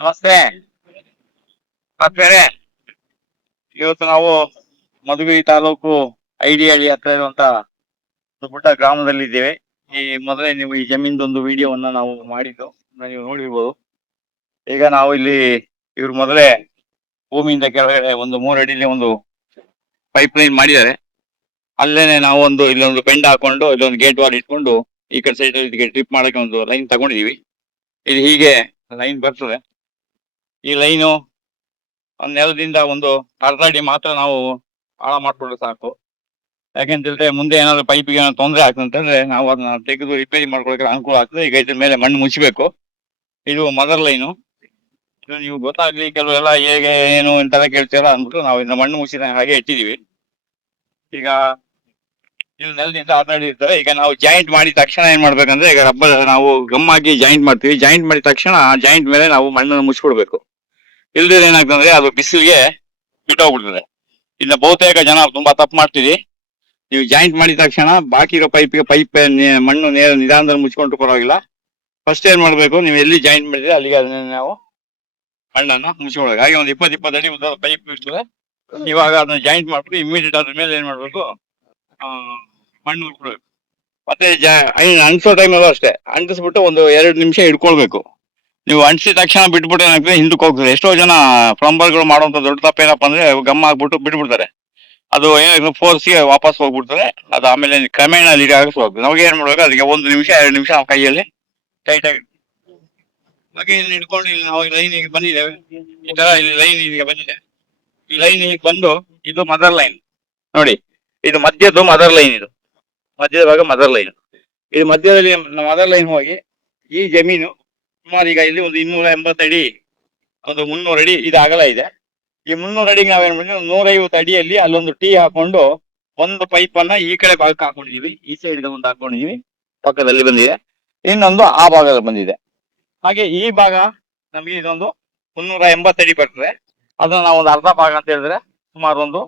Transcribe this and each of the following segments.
ನಮಸ್ತೆ ಆತ್ಮೇಲೆ. ಇವತ್ತು ನಾವು ಮಧುಗಿರಿ ತಾಲೂಕು ಐಡಿಹಳ್ಳಿ ಹತ್ರ ಇರುವಂತ ಒಂದು ಪುಟ್ಟ ಗ್ರಾಮದಲ್ಲಿ ಇದ್ದೇವೆ. ಈ ಮೊದಲೇ ನೀವು ಈ ಜಮೀನ್ದೊಂದು ವಿಡಿಯೋವನ್ನ ನಾವು ಮಾಡಿದ್ದು ನೀವು ನೋಡಿರ್ಬೋದು. ಈಗ ನಾವು ಇಲ್ಲಿ ಇವ್ರು ಮೊದಲೇ ಭೂಮಿಯಿಂದ ಕೆಳಗಡೆ ಒಂದು 3 ಅಡಿಲಿ ಒಂದು ಪೈಪ್ ಲೈನ್ ಮಾಡಿದ್ದಾರೆ. ಅಲ್ಲೇನೆ ನಾವು ಇಲ್ಲೊಂದು ಪೆಂಡ್ ಹಾಕೊಂಡು ಇಲ್ಲೊಂದು ಗೇಟ್ ವಾಲ್ ಇಟ್ಕೊಂಡು ಈ ಕಡೆ ಸೈಡ್ ಇದಕ್ಕೆ ಟ್ರಿಪ್ ಮಾಡಕ್ಕೆ ಒಂದು ಲೈನ್ ತಗೊಂಡಿದೀವಿ. ಇದು ಹೀಗೆ ಲೈನ್ ಬರ್ತದೆ. ಈ ಲೈನು ಒಂದ್ ನೆಲದಿಂದ ಒಂದು ಅರ್ಧ ಅಡಿ ಮಾತ್ರ ನಾವು ಆಳ ಮಾಡ್ಕೊಂಡ್ರೆ ಸಾಕು. ಯಾಕೆಂತಂದ್ರೆ ಮುಂದೆ ಏನಾದ್ರು ಪೈಪಿಗೆ ಏನಾದ್ರು ತೊಂದರೆ ಆಗ್ತಂತಂದ್ರೆ ನಾವು ಅದನ್ನ ತೆಗೆದು ರಿಪೇರಿ ಮಾಡ್ಕೊಳಕ್ಕೆ ಅನುಕೂಲ ಆಗ್ತದೆ. ಈಗ ಇದ್ರ ಮೇಲೆ ಮಣ್ಣು ಮುಚ್ಚಬೇಕು. ಇದು ಮದರ್ ಲೈನು. ಇದು ನೀವು ಗೊತ್ತಾಗ್ಲಿ ಕೆಲವೆಲ್ಲ ಹೇಗೆ ಏನು ಅಂತೆಲ್ಲ ಕೇಳ್ತೀರ ಅಂದ್ಬಿಟ್ಟು ನಾವು ಇದನ್ನ ಮಣ್ಣು ಮುಚ್ಚಿದ ಹಾಗೆ ಇಟ್ಟಿದೀವಿ. ಈಗ ಇದು ನೆಲದಿಂದ ಅರ್ಧ ಅಡಿ ಇರ್ತದೆ. ಈಗ ನಾವು ಜಾಯಿಂಟ್ ಮಾಡಿದ ತಕ್ಷಣ ಏನ್ ಮಾಡ್ಬೇಕಂದ್ರೆ, ಈಗ ರಬ್ಬರ್ ನಾವು ಗಮ್ ಆಗಿ ಜಾಯಿಂಟ್ ಮಾಡ್ತೀವಿ. ಜಾಯಿಂಟ್ ಮಾಡಿದ ತಕ್ಷಣ ಜಾಯಿಂಟ್ ಮೇಲೆ ನಾವು ಮಣ್ಣನ್ನು ಮುಚ್ಚಿಕೊಡ್ಬೇಕು. ಇಲ್ದಿದ್ರೆ ಏನಾಗ್ತದೆ, ಅದು ಬಿಸಿಲಿಗೆ ಬಿಟ್ಟೋಗ್ಬಿಡ್ತದೆ. ಇನ್ನ ಬಹುತೇಕ ಜನ ತುಂಬಾ ತಪ್ಪು ಮಾಡ್ತೀವಿ. ನೀವು ಜಾಯಿಂಟ್ ಮಾಡಿದ ತಕ್ಷಣ ಬಾಕಿ ಇರೋ ಪೈಪ್ ಮಣ್ಣು ನಿಧಾನದಲ್ಲಿ ಮುಚ್ಕೊಂಡು ಪರವಾಗಿಲ್ಲ. ಫಸ್ಟ್ ಏನ್ ಮಾಡ್ಬೇಕು, ನೀವು ಎಲ್ಲಿ ಜಾಯಿಂಟ್ ಮಾಡಿದ್ರೆ ಅಲ್ಲಿಗೆ ಅದನ್ನ ನಾವು ಮಣ್ಣನ್ನ ಮುಚ್ಕೊಳ್ಬೇಕು. ಹಾಗೆ ಒಂದು 20 ಅಡಿ ಉದ್ದ ಪೈಪ್ ಇರ್ತದೆ. ಇವಾಗ ಅದನ್ನ ಜಾಯಿಂಟ್ ಮಾಡ್ಬಿಟ್ಟು ಇಮಿಡಿಯೇಟ್ ಅದ್ರ ಮೇಲೆ ಏನ್ ಮಾಡ್ಬೇಕು, ಮಣ್ಣು ಮುಚ್ಕೊಳ್ಬೇಕು. ಮತ್ತೆ ಅಂಟಿಸೋ ಟೈಮಲ್ಲೂ ಅಷ್ಟೇ, ಅಂಟಿಸ್ಬಿಟ್ಟು ಒಂದು 2 ನಿಮಿಷ ಇಟ್ಕೊಳ್ಬೇಕು. ನೀವು ಅಂಟಿಸಿದ ತಕ್ಷಣ ಬಿಟ್ಬಿಟ್ಟು ಏನಾಗ್ತದೆ, ಹಿಂದಕ್ಕೆ ಹೋಗ್ತದೆ. ಎಷ್ಟೋ ಜನ ಪ್ಲಂಬರ್ಗಳು ಮಾಡುವಂತ ದೊಡ್ಡ ತಪ್ಪೇನಪ್ಪ ಅಂದ್ರೆ ಗಮ್ ಹಾಕ್ಬಿಟ್ಟು ಬಿಟ್ಬಿಡ್ತಾರೆ. ಅದು ಏನಾಗ್ತದೆ, ಫೋರ್ಸ್ಗೆ ವಾಪಸ್ ಹೋಗ್ಬಿಡ್ತದೆ. ಅದು ಆಮೇಲೆ ಕ್ರಮೇಣ ಲೀಕ್ ಆಗಿಸ್ಬೇಕು. ನಮಗೆ ಏನ್ ಮಾಡ್ಬೇಕು, ಅದಕ್ಕೆ 1 ನಿಮಿಷ 2 ನಿಮಿಷ ನಾವು ಕೈಯಲ್ಲಿ ಟೈಟ್ ಆಗಿ ಹಾಗೆ ಇಲ್ಲಿ ಇಟ್ಕೊಂಡು ಇಲ್ಲಿ ನಾವು ಲೈನಿಗೆ ಬಂದಿದ್ದೇವೆ. ಈ ತರ ಇಲ್ಲಿ ಲೈನ್ ಈಗ ಬಂದಿದೆ. ಈ ಲೈನ್ ಈಗ ಬಂದು ಇದು ಮದರ್ ಲೈನ್ ನೋಡಿ. ಇದು ಮಧ್ಯದ್ದು ಮದರ್ ಲೈನ್. ಇದು ಮಧ್ಯದ ಭಾಗ ಮದರ್ ಲೈನ್. ಇದು ಮಧ್ಯದಲ್ಲಿ ಮದರ್ ಲೈನ್ ಹೋಗಿ ಈ ಜಮೀನು ಸುಮಾರು ಈಗ ಇಲ್ಲಿ ಒಂದು 280 ಅಡಿ, ಒಂದು 300 ಅಡಿ ಇದು ಅಗಲ ಇದೆ. ಈ 300 ಅಡಿಗೆ ನಾವೇನ್ ಮಾಡಿದ್ವಿ, 150 ಅಡಿಯಲ್ಲಿ ಅಲ್ಲೊಂದು ಟೀ ಹಾಕೊಂಡು ಒಂದು ಪೈಪ್ ಅನ್ನ ಈ ಕಡೆ ಭಾಗಕ್ಕೆ ಹಾಕೊಂಡಿದೀವಿ. ಈ ಸೈಡ್ ಒಂದು ಹಾಕೊಂಡಿದೀವಿ, ಪಕ್ಕದಲ್ಲಿ ಬಂದಿದೆ. ಇನ್ನೊಂದು ಆ ಭಾಗದಲ್ಲಿ ಬಂದಿದೆ. ಹಾಗೆ ಈ ಭಾಗ ನಮಗೆ ಇದೊಂದು 380 ಅಡಿ ಬರ್ತದೆ. ಅದನ್ನ ನಾವು ಒಂದು ಅರ್ಧ ಭಾಗ ಅಂತ ಹೇಳಿದ್ರೆ ಸುಮಾರು ಒಂದು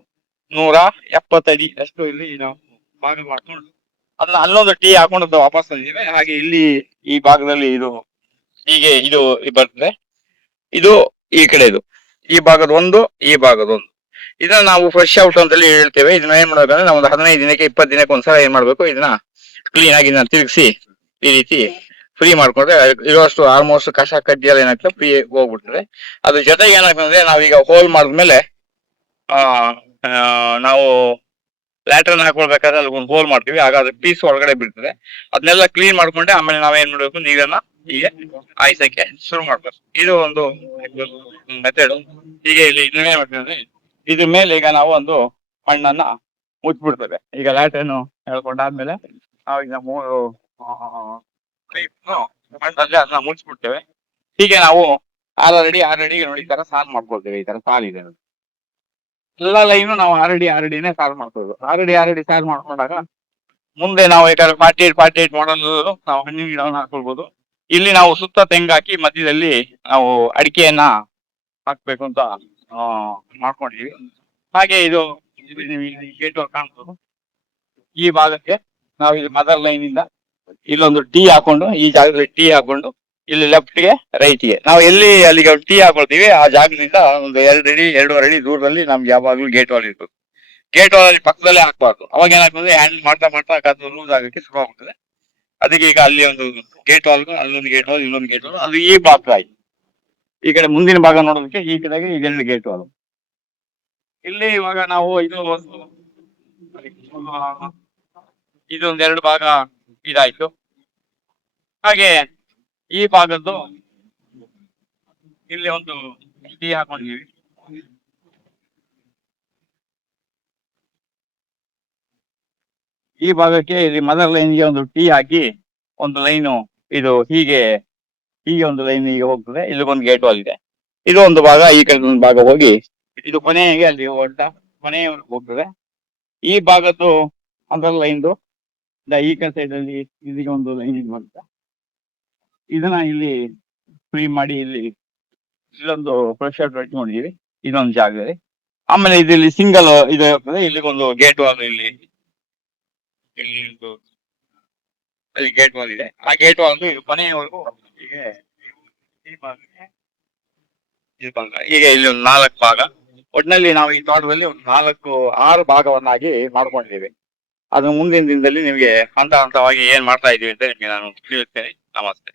170 ಅಡಿ ಅಷ್ಟು ಇಲ್ಲಿ ನಾವು ಭಾಗ ಮಾಡ್ಕೊಂಡು ಅದನ್ನ ಅಲ್ಲೊಂದು ಟೀ ಹಾಕೊಂಡು ವಾಪಸ್ ಬಂದಿದ್ದೇವೆ. ಹಾಗೆ ಇಲ್ಲಿ ಈ ಭಾಗದಲ್ಲಿ ಇದು ಹೀಗೆ ಇದು ಬರ್ತದೆ. ಇದು ಈ ಕಡೆದು, ಈ ಭಾಗದ ಒಂದು, ಈ ಭಾಗದ ಒಂದು. ಇದನ್ನ ನಾವು ಫ್ರೆಶ್ ಔಟ್ ಅಂತೇಳಿ ಹೇಳ್ತೇವೆ. ಇದನ್ನ ಏನ್ ಮಾಡ್ಬೇಕಂದ್ರೆ ನಾವು ಒಂದು 15 ದಿನಕ್ಕೆ 20 ದಿನಕ್ಕೆ ಒಂದ್ಸಲ ಏನ್ ಮಾಡ್ಬೇಕು, ಇದನ್ನ ಕ್ಲೀನ್ ಆಗಿ ತಿರುಗಿಸಿ ಈ ರೀತಿ ಫ್ರೀ ಮಾಡ್ಕೊಂಡ್ರೆ ಇರುವಷ್ಟು ಆಲ್ಮೋಸ್ಟ್ ಕಸ ಕಡ್ಡಿಯಲ್ಲಿ ಏನಾಗ್ತದೆ, ಫ್ರೀ ಹೋಗ್ಬಿಡ್ತದೆ. ಅದ್ರ ಜೊತೆಗೆ ಏನಾಗ್ತದೆ, ನಾವೀಗ ಹೋಲ್ ಮಾಡಿದ್ಮೇಲೆ ನಾವು ಲ್ಯಾಟ್ರನ್ ಹಾಕೊಳ್ಬೇಕಾದ್ರೆ ಅಲ್ಲಿ ಒಂದು ಹೋಲ್ ಮಾಡ್ತೀವಿ. ಆಗ ಅದು ಪೀಸ್ ಒಳಗಡೆ ಬೀಳ್ತದೆ. ಅದನ್ನೆಲ್ಲ ಕ್ಲೀನ್ ಮಾಡ್ಕೊಂಡೆ ಆಮೇಲೆ ನಾವೇನ್ ಮಾಡ್ಬೇಕು, ನೀರನ್ನ ಹೀಗೆ ಹಾಯಿಸಕ್ಕೆ ಶುರು ಮಾಡ್ಬೇಕು. ಇದು ಒಂದು ಮೆಥಡ್. ಹೀಗೆ ಇಲ್ಲಿ ಇದನ್ನೇ ಮಾಡ್ತೀವಿ. ಇದ್ರ ಮೇಲೆ ಈಗ ನಾವು ಒಂದು ಮಣ್ಣನ್ನ ಮುಚ್ಚಿಬಿಡ್ತೇವೆ. ಈಗ ಲ್ಯಾಟ್ರನ್ ಹೇಳ್ಕೊಂಡಾದ್ಮೇಲೆ ನಾವು ಈಗ 3 ಮಣ್ಣಲ್ಲಿ ಅದನ್ನ ಮುಚ್ಚಿಬಿಡ್ತೇವೆ. ಹೀಗೆ ನಾವು 6 ಅಡಿ ನೋಡಿ ಈ ತರ ಸಾಲ್ ಮಾಡ್ಕೊಳ್ತೇವೆ. ಈ ತರ ಸಾಲ್ ಇದೆ, ಎಲ್ಲ ಲೈನು ನಾವು 6 ಅಡಿನೇ ಸಾಲ್ ಮಾಡ್ಕೋದು. 6 ಅಡಿ ಸಾಲ್ ಮಾಡ್ಕೊಂಡಾಗ ಮುಂದೆ ನಾವು ಈ ತರ 48 ಮಾಡಲ್ ನಾವು ಹಣ್ಣಿನ ಗಿಡವನ್ನು ಹಾಕೊಳ್ಬಹುದು. ಇಲ್ಲಿ ನಾವು ಸುತ್ತ ತೆಂಗು ಹಾಕಿ ಮಧ್ಯದಲ್ಲಿ ನಾವು ಅಡಿಕೆಯನ್ನ ಹಾಕ್ಬೇಕು ಅಂತ ಮಾಡ್ಕೊಂಡಿದೀವಿ. ಹಾಗೆ ಇದು ಗೇಟ್ ಕಾಣ್ಬೋದು. ಈ ಭಾಗಕ್ಕೆ ನಾವು ಇಲ್ಲಿ ಮದರ್ ಲೈನ್ ಇಂದ ಇಲ್ಲೊಂದು ಟೀ ಹಾಕೊಂಡು, ಈ ಜಾಗದಲ್ಲಿ ಟೀ ಹಾಕೊಂಡು ಇಲ್ಲಿ ಲೆಫ್ಟ್ಗೆ ರೈಟ್ಗೆ ನಾವು ಎಲ್ಲಿ ಅಲ್ಲಿಗೆ ಟೀ ಹಾಕೊಳ್ತೀವಿ ಆ ಜಾಗದಿಂದ ಒಂದು 2 ಅಡಿ 2.5 ಅಡಿ ದೂರದಲ್ಲಿ ನಮ್ಗೆ ಯಾವಾಗ್ಲೂ ಗೇಟ್ ವಾಲ್ ಇರ್ಬೇಕು. ಗೇಟ್ ವಾಲ್ ಅಲ್ಲಿ ಪಕ್ಕದಲ್ಲೇ ಹಾಕ್ಬಾರ್ದು. ಅವಾಗ ಏನಾಗ್ತದೆ, ಹ್ಯಾಂಡಲ್ ಮಾಡ್ತಾ ಲೂಸ್ ಆಗಕ್ಕೆ ಶುರು ಆಗ್ತದೆ. ಅದಕ್ಕೆ ಈಗ ಅಲ್ಲಿ ಒಂದು ಗೇಟ್ ವಾಲ್, ಅಲ್ಲೊಂದು ಗೇಟ್ ವಾಲ್, ಇಲ್ಲೊಂದು ಗೇಟ್ ವಾಲ್, ಅದು ಈ ಭಾಗ ಆಯ್ತು. ಈ ಕಡೆ ಮುಂದಿನ ಭಾಗ ನೋಡೋದಕ್ಕೆ ಈ ಕಡೆಗೆ ಇದೆರಡು ಗೇಟ್ ವಾಲ್. ಇಲ್ಲಿ ಇವಾಗ ನಾವು ಇದೊಂದು 2 ಭಾಗ ಇದಾಯ್ತು. ಹಾಗೆ ಈ ಭಾಗದ್ದು ಇಲ್ಲಿ ಒಂದು ಟೀ ಹಾಕೊಂಡಿದೀವಿ. ಈ ಭಾಗಕ್ಕೆ ಇಲ್ಲಿ ಮದರ್ ಲೈನ್ಗೆ ಒಂದು ಟೀ ಹಾಕಿ ಒಂದು ಲೈನು ಇದು ಹೀಗೆ ಒಂದು ಲೈನ್ ಹೀಗೆ ಹೋಗ್ತದೆ. ಇಲ್ಲಿಗೊಂದು ಗೇಟ್ ವಾಲ್ ಇದೆ. ಇದು ಒಂದು ಭಾಗ, ಈ ಕಡೆ ಒಂದು ಭಾಗ ಹೋಗಿ ಇದು ಕೊನೆಗೆ ಅಲ್ಲಿ ಕೊನೆಯವರೆಗೆ ಹೋಗ್ತದೆ. ಈ ಭಾಗದ್ದು ಮದರ್ ಲೈನ್ದು ಈ ಕಡೆ ಸೈಡ್ ಅಲ್ಲಿ ಇಲ್ಲಿಗೆ ಒಂದು ಲೈನ್ ಇದು ಬರುತ್ತೆ. ಇದನ್ನ ಇಲ್ಲಿ ಫ್ರೀ ಮಾಡಿ ಇಲ್ಲೊಂದು ಫ್ರೆಶ್ ಔಟ್ ಮಾಡಿದೀವಿ ಇದೊಂದು ಜಾಗದಲ್ಲಿ. ಆಮೇಲೆ ಇಲ್ಲಿ ಸಿಂಗಲ್ ಇದು ಇರ್ತದೆ. ಇಲ್ಲಿಗೊಂದು ಗೇಟ್ ವಾಲ್, ಇಲ್ಲಿ ಅಲ್ಲಿ ಗೇಟ್ ವಾಲ್ ಇದೆ. ಆ ಗೇಟ್ ವಾಲ್ ಇದು ಕೊನೆಯವರೆಗೂ ಹೀಗೆ ಈ ಭಾಗಕ್ಕೆ ಇದು ಭಾಗ. ಈಗ ಇಲ್ಲಿ ಒಂದು 4 ಭಾಗ. ಒಟ್ಟಿನಲ್ಲಿ ನಾವು ಈ ತೋಟದಲ್ಲಿ ಒಂದು 6 ಭಾಗವನ್ನಾಗಿ ಮಾಡ್ಕೊಂಡಿದ್ದೇವೆ. ಅದು ಮುಂದಿನ ದಿನದಲ್ಲಿ ನಿಮಗೆ ಹಂತ ಹಂತವಾಗಿ ಏನ್ ಮಾಡ್ತಾ ಇದೀವಿ ಅಂತ ನಿಮಗೆ ನಾನು ತಿಳಿಸ್ತೇನೆ. ನಮಸ್ತೆ.